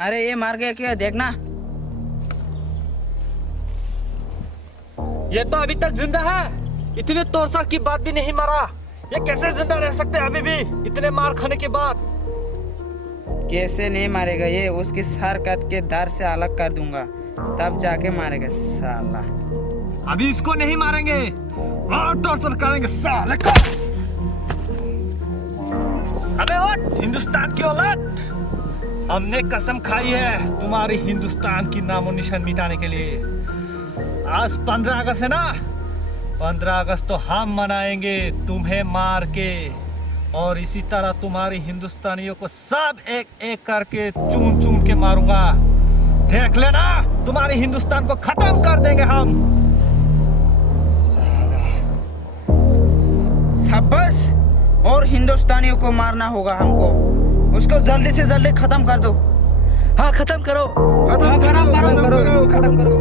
अरे ये मार गया क्या, देखना। ये तो अभी तक जिंदा है, इतने तोड़साल की बात भी नहीं मरा। ये कैसे जिंदा रह सकते हैं अभी भी इतने मार खाने के बाद? कैसे नहीं मारेगा ये, उसकी सर काट के दार से अलग कर दूंगा, तब जाके मारेगा साला। अभी इसको नहीं मारेंगे और टॉर्चर करेंगे साले को। अबे उठ हिंदुस्तान की औलाद, हमने कसम खाई है तुम्हारी हिंदुस्तान की नामो निशान मिटाने के लिए। आज 15 अगस्त है ना, 15 अगस्त तो हम मनाएंगे तुम्हें मार के, और इसी तरह तुम्हारी हिंदुस्तानियों को सब एक एक करके चून चून के मारूंगा। देख लेना, तुम्हारे हिंदुस्तान को खत्म कर देंगे हम। साला शाबाश, और हिंदुस्तानियों को मारना होगा हमको, उसको जल्दी से जल्दी खत्म कर दो। हाँ खत्म करो, खत्म करो।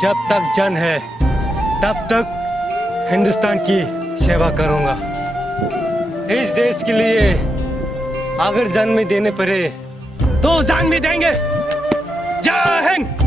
जब तक जन है तब तक हिंदुस्तान की सेवा करूंगा। इस देश के लिए अगर जान में देने पड़े तो जान भी देंगे। जय हिंद।